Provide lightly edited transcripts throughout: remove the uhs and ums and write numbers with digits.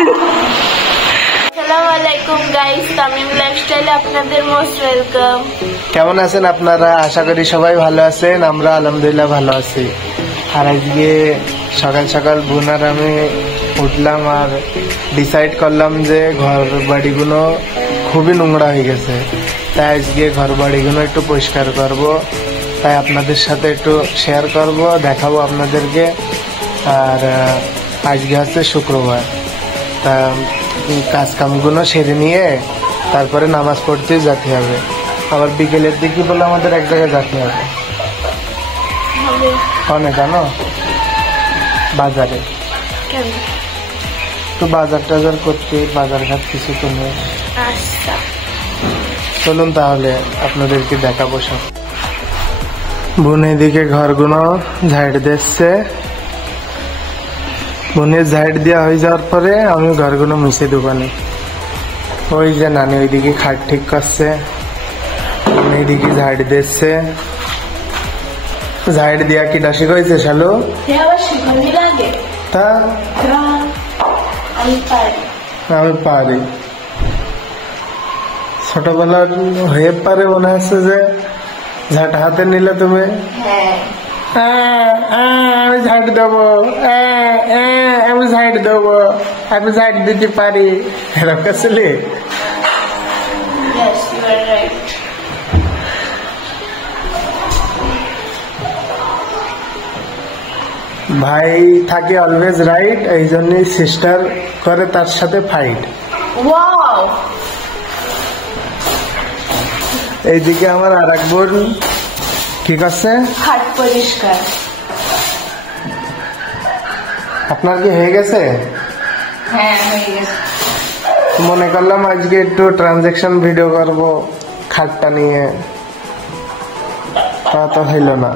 আসসালামু আলাইকুম গাইস, তামিম লাইফস্টাইলে আপনাদের মোস্ট ওয়েলকাম। কেমন আছেন আপনারা? আশা করি সবাই ভালো আছেন। আমরা আলহামদুলিল্লাহ ভালো আছি। আর আজকে সকাল সকাল বোন আর আমি উঠলাম আর ডিসাইড করলাম যে ঘর বাড়িগুলো খুবই নোংরা হয়ে গেছে, তাই আজকে ঘর বাড়িগুলো একটু পরিষ্কার করব। তাই আপনাদের সাথে একটু শেয়ার করব, দেখাবো আপনাদেরকে। আর আজকে হচ্ছে শুক্রবার, তা কাজ কামগুলো সেরে নিয়ে তারপরে নামাজ পড়তে যেতে হবে। আবার বিকেলের দিকে বলে আমাদের এক জায়গায় যেতে হবে। অনেক জানো বাজারে তো বাজার টাজার করতে, বাজার ঘাট কিছু তো নেই। চলুন তাহলে আপনাদেরকে দেখাবো সব। বোন এদিকে ঘরগুলো ঝাড় দিচ্ছে। বোনের ঝাড় দেওয়া হয়ে যাওয়ার পরে আমি ঘরগুলো মুছে দোকানে। ওই যে নানি ওইদিকে খাট ঠিক করছে, এইদিকে ঝাড় দিচ্ছে। ঝাড় দিয়া কি ডাসি হয়েছে শালু? তা আমি পারি, ছোটবেলা হয়ে পারে মনে হচ্ছে যে ঝাঁট হাতে নিলে তুমি আমি ঝাঁট দেবো, আমি ঝাঁট দেবো, আমি ঝাঁট দিতে পারি, এরকম ছেলে। ভাই থাকে অলওয়েজ রাইট, এই জন্যই সিস্টার করে তার সাথে ফাইট। এইদিকে আমার আর এক বোন কি করছে? খাট পরিষ্কার। আপনার কি হয়ে গেছে? হ্যাঁ হয়ে গেছে। মনে করলাম আজকে একটু ট্রানজাকশন ভিডিও করব খাটটা নিয়ে, তা তো হইল না।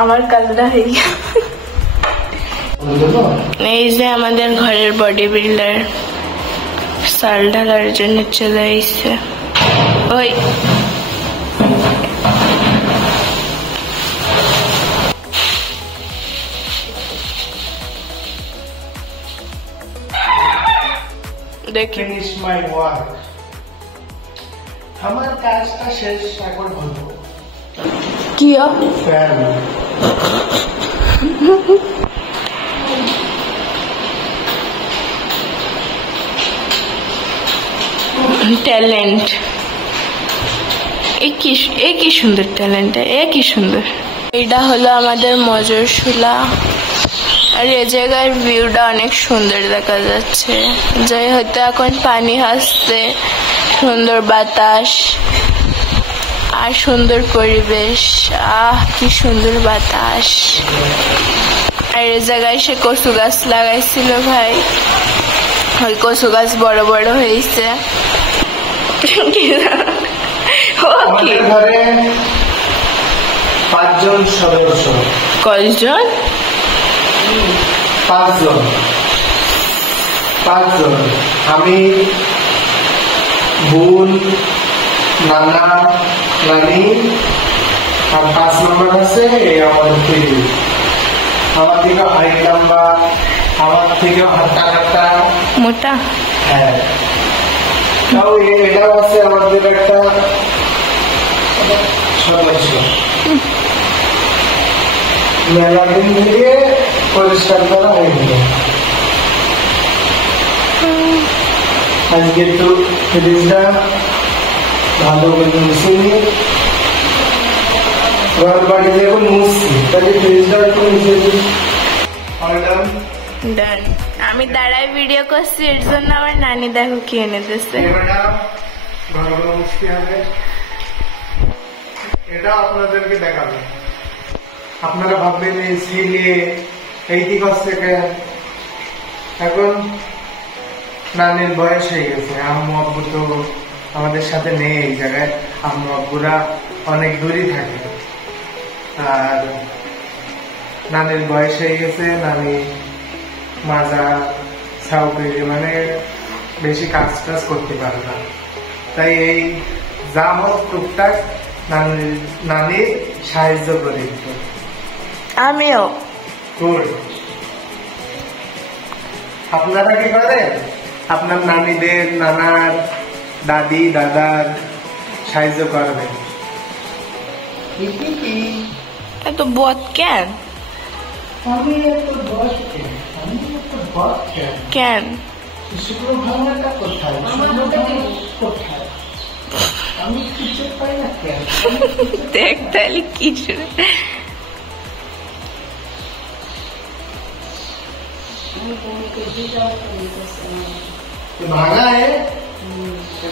আমার কাজটা হয়ে গেছে। এই যে আমাদের ঘরের বডি বিল্ডার সাল ঢালার জন্য চলে এসছে। ওই দেখি আমার কাজটা শেষ, এখন বলবো কি ট্যালেন্ট। কি সুন্দর ট্যালেন্ট, কি সুন্দর। এটা হলো আমাদের মজরশুলা, আর এই জায়গার ভিউটা অনেক সুন্দর দেখা যাচ্ছে। যাই হয়তো এখন পানি আসছে, সুন্দর বাতাস আর সুন্দর পরিবেশ। কি সুন্দর বাতাস। আর এই জায়গায় সে কচু গাছ লাগাইছিল ভাই, ওই কচু গাছ বড় বড় হয়েছে। আমাদের ঘরে 5 জন সদস্য। কয়জন? 5 জন। আমি, বোন, নানা, নানি, আর 5 নম্বর আছে আমাদের থেকে। আমার থেকে হাইট লম্বা, আমার থেকে হাঁটা মোটা। হ্যাঁ, তাও এটাও আছে আমাদের একটা সদস্য। মেলা দিন থেকে পরিষ্কার করা হয়নি। আজকে একটু ফ্রিজটা ভালো করে মুছিনি, ঘর বাড়ি দিয়ে মুছছি, তাহলে ফ্রিজটা একটু মুছে দিই। ডান। আমি দাঁড়ায় ভিডিও করছি, এর জন্য আমার নানি দেখো কি এনে দিচ্ছে। ঘরগুলো মুছতে হবে, এটা আপনাদেরকে দেখাবে। আপনারা ভাববেন এই ছেলে এই কি করছে কেন? এখন নানির বয়স হয়ে গেছে, আম্মু আব্বু তো আমাদের সাথে নেই এই জায়গায়। আম্মু আব্বুরা অনেক দূরই থাকে, আর নানির বয়স হয়ে গেছে। নানি মাজা ছাউকে মানে বেশি কাজ টাজ করতে পারে না, তাই এই যা হোক টুকটাক নানি সাহায্য করি। আমিও। আপনারা কি করেন? আপনার নানিদের, নানার, দাদি, দাদার সাহায্য করবেন। এত বদ কেন? আমি এত বদ কেন? কেন? শুক্র ভাঙাটা কোথায়? কোথায়? আমি কিছু পাই না কেন? দেখ তাহলে কিছু भागा है,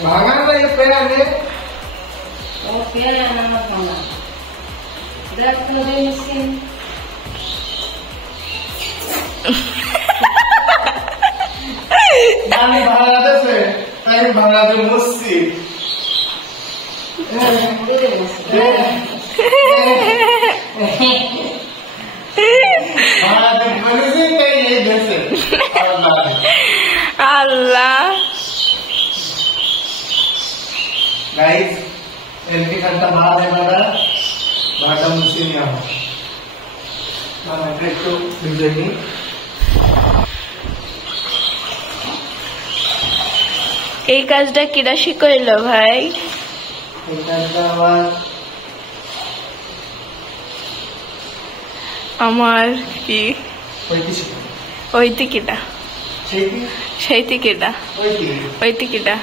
भागा का ये पेड़ है, वो पेड़ है ना भागा, देख तो दे मशीन, नानी भागा दे से, ताई भागा दे मुस्सी, भागा दे मुस्सी ताई ये दे से, আল্লাহ। गाइस एलपी करता बाहर है बाबा बाटा मुझसे नहीं आओ मैं ब्रेक तो बिजली এই কাজটা কিরা শিখাইলো ভাই? এই কাজটা আবার আমার কি ওইতে কিটা সেইতে কিটা ওইতে কিটা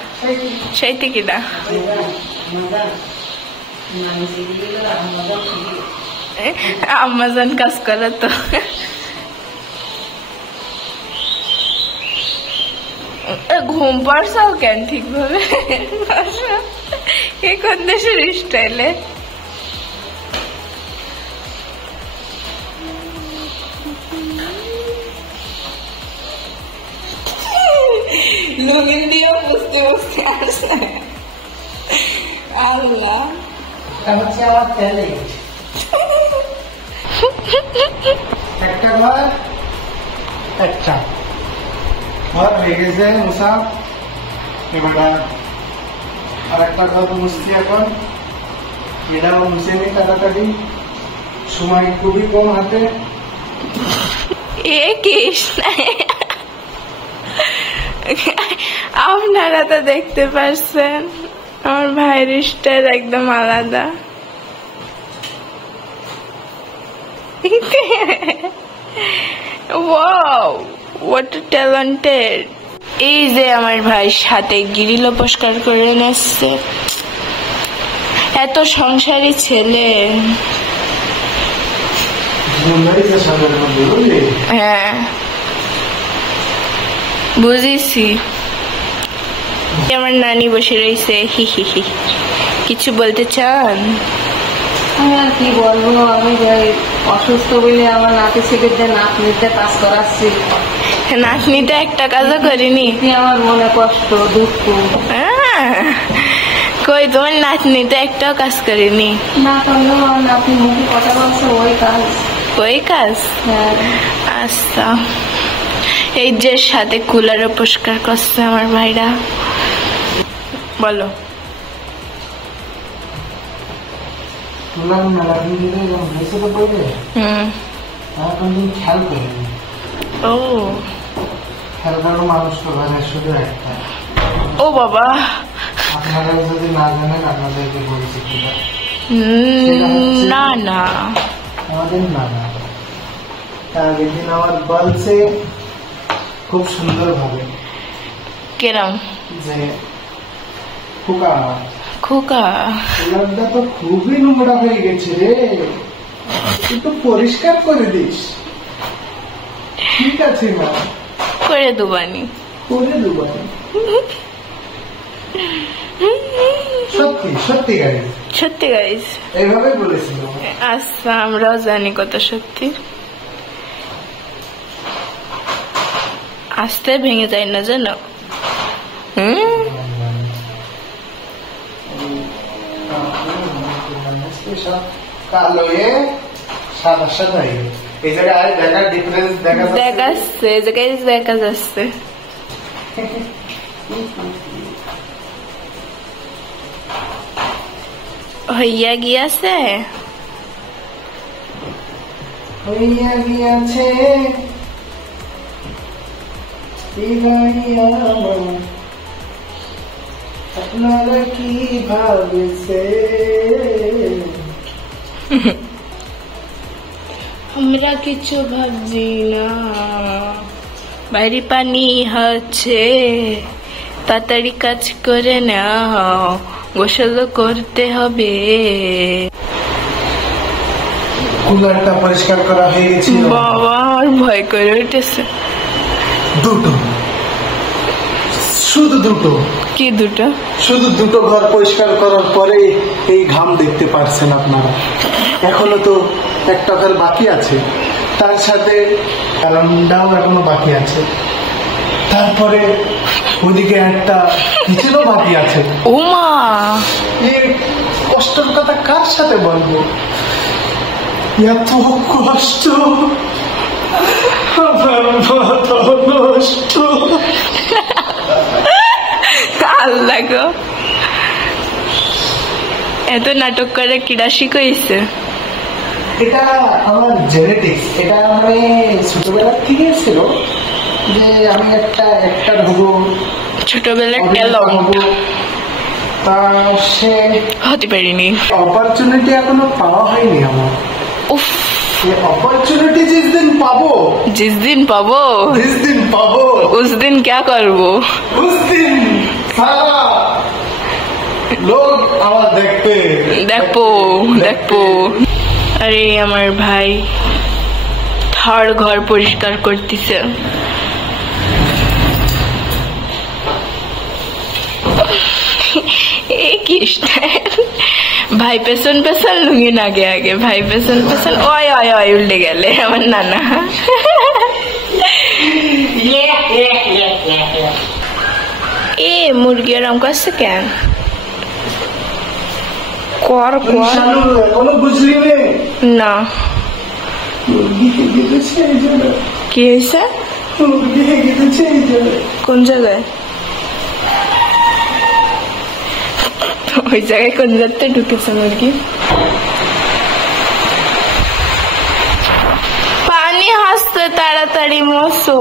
সেইতে কিটা আমাজন কাজ করে তো। ঘুম পাড়ছাও কেন ঠিক ভাবে? এই কোন দেশের স্টাইলে? লুঙ্গি দিয়ে বুঝতে বুঝতে আসে। আল্লাহ হচ্ছে আমার ট্যালেন্ট। একটা ঘর একটা ঘর হয়ে গেছে মুসা, এবার আর একটা ঘর মুছছি এখন। এটাও মুছে নি তাড়াতাড়ি, সময় খুবই কম হাতে। আপনারা তো দেখতে পাচ্ছেন আমার ভাইয়ের স্টাইল একদম আলাদা। Wow, what a talented. এই যে আমার ভাই সাথে গ্রিল পরিষ্কার করে নিচ্ছে, এত সংসারী ছেলে। হ্যাঁ বুঝেছি। আমার নানি বসে রয়েছে, হি হি হি। কিছু বলতে চান? আর কি বলবো, আমি অসুস্থ বলে আমার নাতি ছেলেদের নাতনিতে কাজ করাচ্ছি। নাতনিতে একটা কাজও করিনি, আমার মনে কষ্ট দুঃখ। কই তোমার নাতনিতে একটাও কাজ করিনি? না করলেও আমার নাতনি মুখে কথা বলছে, ওই কাজ। ওই কাজ? হ্যাঁ। আচ্ছা, এই যে সাথে কুলারও পরিষ্কার করছে আমার ভাইরা। বলো। খেয়াল করিনি। ও খেয়াল করার মানুষ তো মানে শুধু একটা। ও বাবা, আপনারা যদি না জানেন আপনাদেরকে বলছি। না না আমাদের নানা আগের দিন আমার বলছে খুব সুন্দর ভাবে। কেরম? যে খোকা খোকা কুলারটা তো খুবই নোংরা হয়ে গেছে রে, একটু পরিষ্কার করে দিস। ঠিক আছে মা, করে দেবানি, করে দেবানি। সত্যি সত্যি গাইস, সত্যি গাইস এইভাবে বলেছিল। আচ্ছা, আমরাও জানি কত সত্যি। আস্তে ভেঙে যায় না জানো। কালো সাদা সাদা এই জায়গায় দেখার ডিফারেন্স দেখাচ্ছে, এই জায়গায় দেখা যাচ্ছে। হইয়া গিয়াছে হইয়া গিয়াছে আপনারা কি ভাবছে আমরা কিছু ভাবছি না বাইরে পানি হচ্ছে তাড়াতাড়ি কাজ করে নাও গোসল করতে হবে কুলারটা পরিষ্কার করা হয়ে গেছিল বাবা আমার ভয় করে উঠেছে দুটো শুধু দুটো কি দুটো শুধু দুটো ঘর পরিষ্কার করার পরে এই ঘাম দেখতে পারছেন আপনারা এখনো তো একটা ঘর বাকি আছে তার সাথে কারণটাও এখনো বাকি আছে তারপরে ওদিকে একটা কিচেনও বাকি আছে ওমা এই কষ্টের কথা কার সাথে বলবো এত কষ্ট আমার মাথা নষ্ট আল্লাহ গো এত নাটক করে কিডা শিখাইছে এটা আমার জেনেটিক্স এটা মানে ছোটবেলা থেকে ছিল যে আমি একটা অ্যাক্টর হব ছোটবেলার অভিনেতা ট্যালেন্ট হব তা সে হতে পারিনি অপরচুনিটি এখনো পাওয়া হয়নি আমার উফ অপরচুনিটি जिस दिन पाबो उस दिन क्या करबो उस दिन सारा लोग आवाज देखो अरे আমার ভাই থার ঘর পরিষ্কার করতেছে एक स्टाइल भाई पेছন পেছন লুঙ্গিন আগে আগে ভাই পেছন পেছন ওই ওই ওই উল্টে গেলে আমার নানা এ মুরগি আরাম করছে কেন কর কর কোনো বুঝলি না কি হয়েছে কোন জায়গায় ওই জায়গায় কোন যাতে ঢুকেছে মুরগি পানি হাসতে তাড়াতাড়ি মশো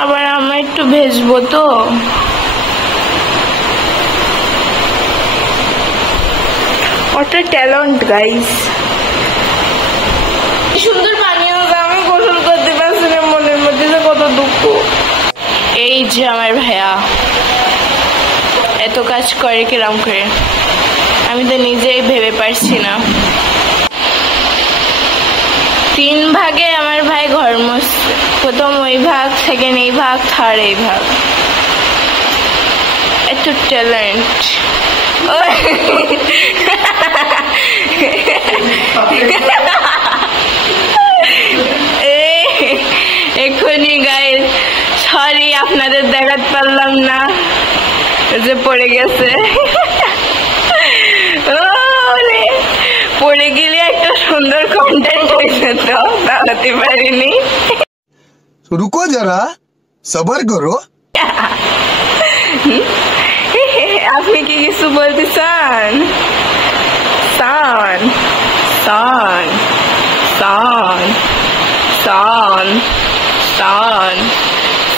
আবার আমরা একটু ভেজবো তো ওটা ট্যালেন্ট গাইস সুন্দর পানি আমি গোসল করতে পারছি না মনের মধ্যে যে কত দুঃখ এই যে আমার ভাইয়া এত কাজ করে কিরম করে আমি তো নিজেই ভেবে পারছি না 3 ভাগে আমার ভাই ঘর মুছছে প্রথম ওই ভাগ সেকেন্ড এই ভাগ থার্ড এই ভাগ এত ট্যালেন্ট এখনই গাইস সরি আপনাদের দেখাতে পারলাম না যে পড়ে গেছে পড়ে গেলে একটা সুন্দর কন্টেন্ট হয়েছে তো দাঁড়াতে পারিনি रुको जरा सबर करो আপনি কি কিছু বলতে চান সান সান সান সান সান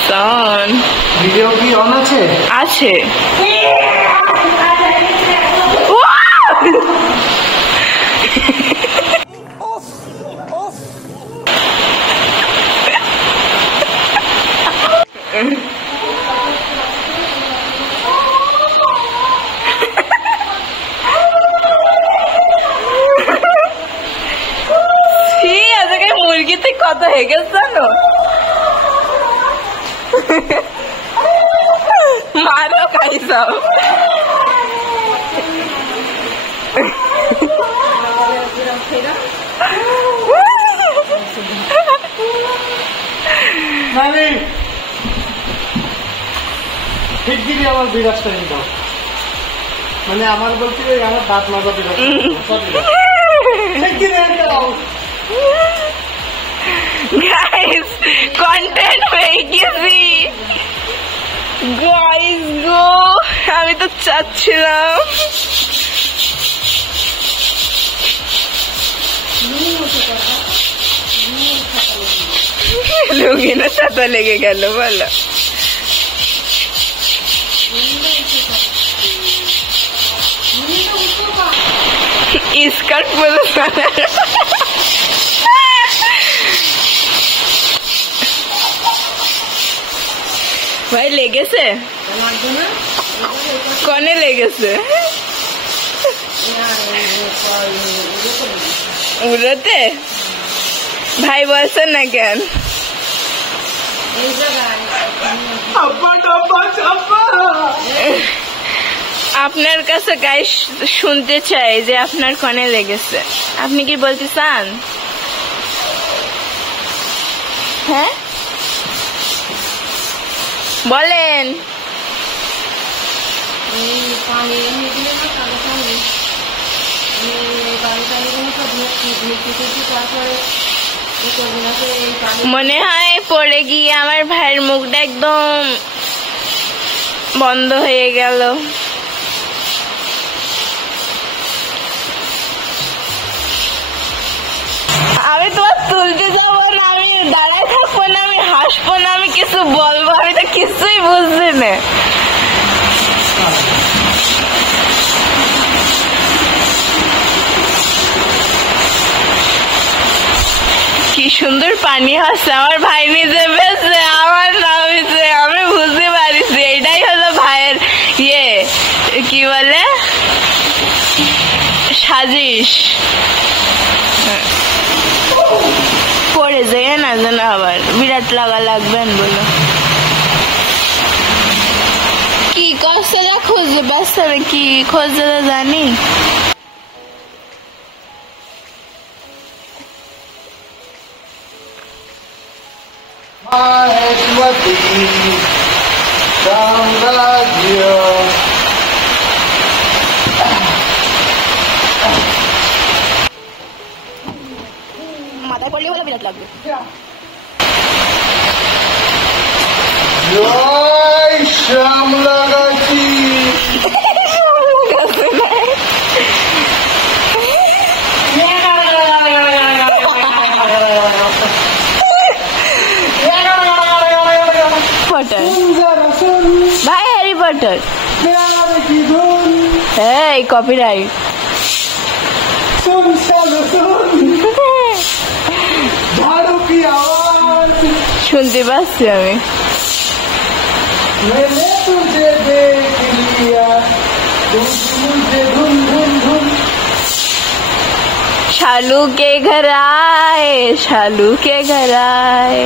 সান ভিডিও কি অন আছে আছে মুরগিতে কত হয়ে গেছে জানো মারো খাই সব মানে ঠিক দিবি আমার বিরাজটা দাও মানে আমার বলতে আমার দাঁত মাজা বিরাজ গাইস কন্টেন্ট হয়ে গেছি গাইস গো আমি তো চাচ্ছিলাম। লুঙ্গিনা ছাতা লেগে গেল বলো। স্কার্ট পরে ভাই লেগেছে, কনে লেগেছে? উড়োতে? ভাই বলছেন না কেন? আপনার কাছে গাইস শুনতে চাই যে আপনার কনে লেগেছে, আপনি কি বলতে চান? হ্যাঁ বলেন। মনে হয় পড়ে গিয়ে আমার ভাইয়ের মুখটা একদম বন্ধ হয়ে গেল। আমি তোমার তুলতে যাবো না, আমি দাঁড়ায় থাকবো না, আমি হাসবো না, আমি কিছু বলবো, আমি তো কিছুই বুঝছি না। কি সুন্দর পানি হচ্ছে, আমার ভাই নিজে বেঁচে আমার নামিছে, আমি বুঝতে পারিছি এটাই হলো ভাইয়ের ইয়ে কি বলে সাজিশ। পড়ে যায় না যেন আবার বিরাট লাগা লাগবেন বলো। কি কষ্ট খুঁজবে ব্যস্ত কি খুঁজতে জানি। মাথায় পড়লে হলে বিরাট লাগবে। জয় শ্যামলা গাছি। ভাই হ্যারি পটার। এই কপিরাইট। শুনতে পাচ্ছি আমি। शालू के घर आए, शालू के घर आए,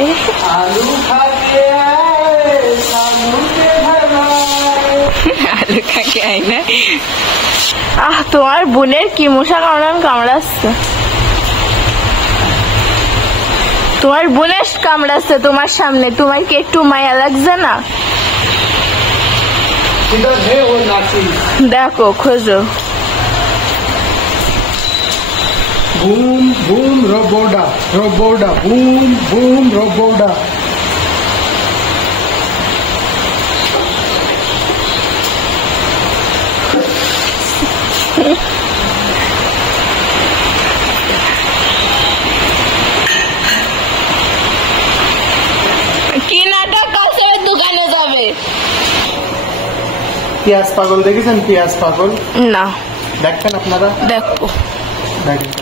आलू खा के आए, शालू के घर आए। आलू खा के आए ना। তোমার বোনের কি মশা কামড়াচ্ছে? তোমার বোনের কামড়াচ্ছে তোমার সামনে, তোমার কি একটু মায়া লাগছে না? দেখো খোঁজো। Boom, boom, roboda, roboda, boom, boom, roboda. কি নাটক আছে দোকানে যাবে? পিয়াজ পাগল দেখেছেন? পিয়াজ পাগল না দেখছেন আপনারা? দেখো দেখেন।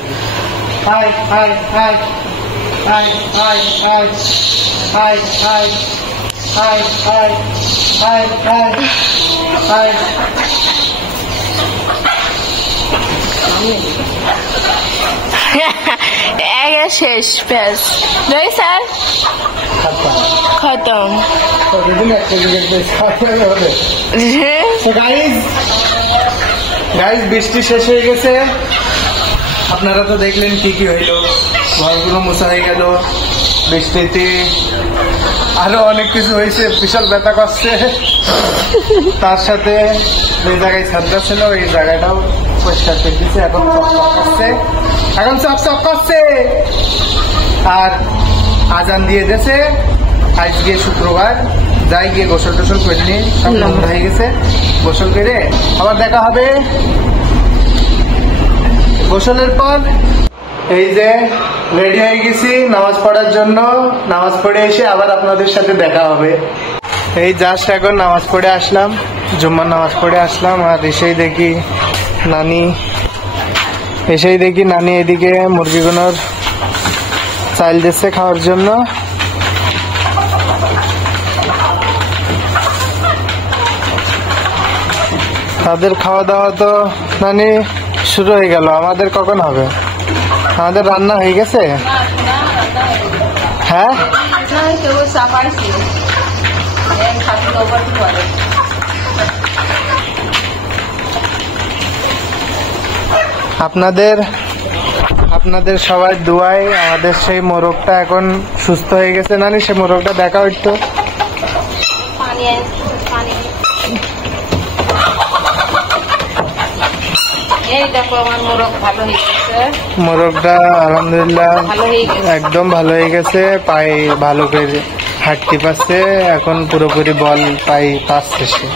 High high high high high high high high high high high high high. শেষ পেঁয়াজ রই স্যার খতম। গাইজ বৃষ্টি শেষ হয়ে গেছে, আপনারা তো দেখলেন কি কি হইলো, ঘরগুলো মোছা হয়ে গেল বৃষ্টিতে, আরো অনেক কিছু হয়েছে, বিশাল ব্যথা করছে। তার সাথে যে জায়গায় ছাদটা ছিল এই জায়গাটাও পরিষ্কার করে দিচ্ছে, এখন চকচক করছে, এখন চকচক করছে। আর আজান দিয়ে দিয়েছে, আজকে শুক্রবার যাই গিয়ে গোসল টোসল করে নিয়ে সব নোংরা হয়ে গেছে, গোসল করে আবার দেখা হবে গোসলের পর। এই যে রেডি হয়ে গেছি নামাজ পড়ার জন্য, নামাজ পড়ে এসে আবার আপনাদের সাথে দেখা হবে। এই জাস্ট এখন নামাজ পড়ে আসলাম, জুম্মার নামাজ পড়ে আসলাম, আর এসেই দেখি নানি এদিকে মুরগিগুলোর চাল দিচ্ছে খাওয়ার জন্য। তাদের খাওয়া দাওয়া তো নানি শুরু হয়ে গেল, আমাদের কখন হবে? আমাদের রান্না হয়ে গেছে? হ্যাঁ আপনাদের সবাই দোয়ায় আমাদের সেই মোরগটা এখন সুস্থ হয়ে গেছে। নানি সেই মোরগটা দেখা হইতো, মোরগটা আলহামদুলিল্লাহ একদম ভালো হয়ে গেছে, পায়ে ভালো করে হাঁটতে পারছে, এখন পুরোপুরি বল পাচ্ছে সে।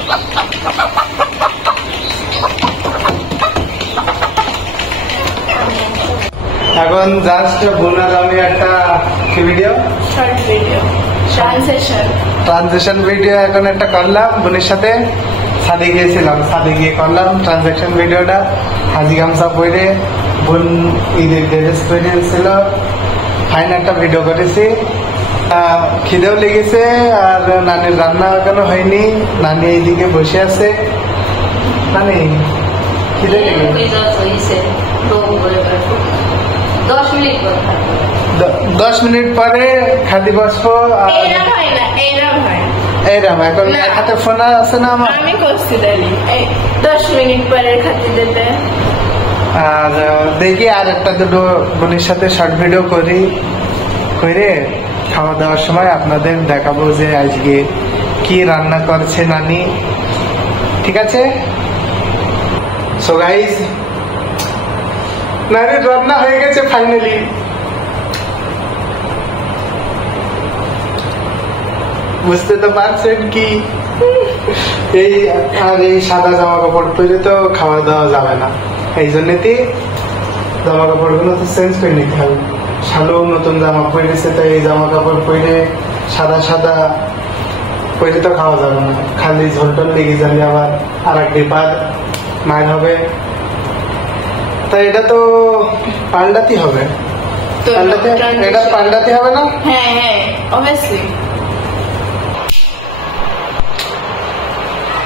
এখন জাস্ট বোনার আমি একটা ভিডিও ট্রানজেকশন ভিডিও এখন একটা করলাম বোনের সাথে, ছাদে গিয়েছিলাম, ছাদে গিয়ে করলাম ট্রানজেকশন ভিডিওটা। হাজি গামছা পরে বোন ঈদের ড্রেস পরে ছিল, ফাইন একটা ভিডিও করেছি। খিদেও লেগেছে, আর নানির রান্না এখনো হয়নি, নানি এইদিকে বসে আছে। নানি খিদে লেগেছে, 10 মিনিট পরে খাদি বসবো। এইরকম এখন হাতে ফোন আছে না আমার, আমি করছি 10 মিনিট পরে খাতে দিতে। আর দেখি আর একটা দুটো বোনের সাথে শর্ট ভিডিও করে খাওয়া দাওয়ার সময় আপনাদের দেখাবো যে আজকে কি রান্না করছে নানি। ঠিক আছে? সো গাইস, নানির রান্না হয়ে গেছে ফাইনালি। বুঝতে তো পারছেন কি, এই সাদা জামা কাপড় পরে তো খাওয়া দাওয়া যাবে না, এই জন্যই জামা কাপড় গুলো তো চেঞ্জ করে নিতে হবে। শালু নতুন জামা পরেছে, তো এই জামা কাপড় পরে সাদা পরে তো খাওয়া যাবে না, খালি ঝোলটোল লেগে যাবে, আবার আর এক বিপাদ মায়ের হবে। তাই এটা তো পাল্টাতে হবে, এটা পাল্টাতে হবে না? হ্যাঁ অবশ্যই।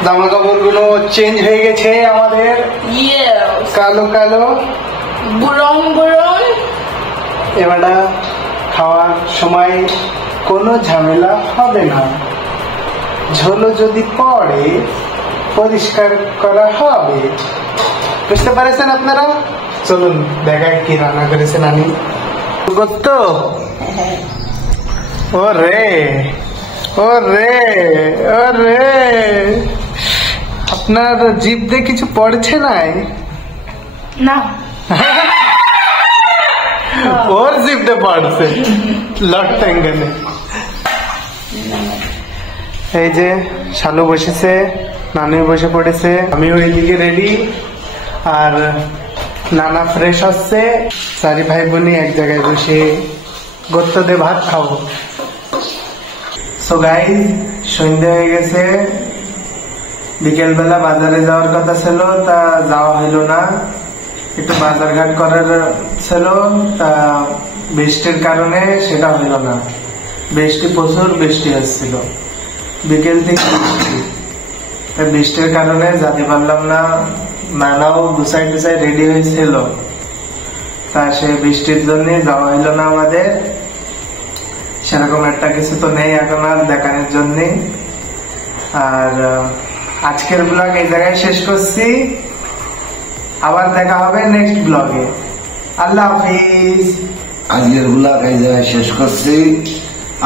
জামা কাপড় গুলো চেঞ্জ হয়ে গেছে আমাদের, কালো ব্রাউন। এবার খাওয়ার সময় কোনো ঝামেলা হবে না, ঝোলও যদি পড়ে পরিষ্কার করা হবে। বুঝতে পারছেন আপনারা? চলুন দেখাই কি রান্না করেছে নানি। গত্ত ওরে আপনার জিভ দিয়ে কিছু পড়ছে নাই না? ওর জিভ দিয়ে পড়ছে লট্যাঙ্গনে। এই যে শালু বসেছে, নানিও বসে পড়েছে, আমিও এইদিকে রেডি, আর নানা ফ্রেশ হচ্ছে। চারি ভাই বোনই এক জায়গায় বসে গত্ত দিয়ে ভাত খাবো। সো গাইস, সন্ধ্যা হয়ে গেছে, বিকেল বেলা বাজারে যাওয়ার কথা ছিল, তা যাওয়া হইল না। একটু বাজার ঘাট করার ছিল, তা বৃষ্টির কারণে সেটা হইল না। প্রচুর বৃষ্টি হচ্ছিল বিকেল থেকে, বৃষ্টির কারণে যেতে পারলাম না। নানাও গুছাই রেডি হয়েছিল, তা সে বৃষ্টির জন্য যাওয়া হইল না আমাদের। সেরকম একটা কিছু তো নেই এখন আর দেখানোর জন্য। আর আজকের ব্লগ এই জায়গায় শেষ করছি, আবার দেখা হবে নেক্সট ব্লগে। আল্লাহ হাফিজ। আজকের ব্লগ এই জায়গায় শেষ করছি,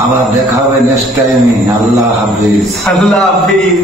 আবার দেখা হবে নেক্সট টাইমে। আল্লাহ হাফিজ। আল্লাহ হাফিজ।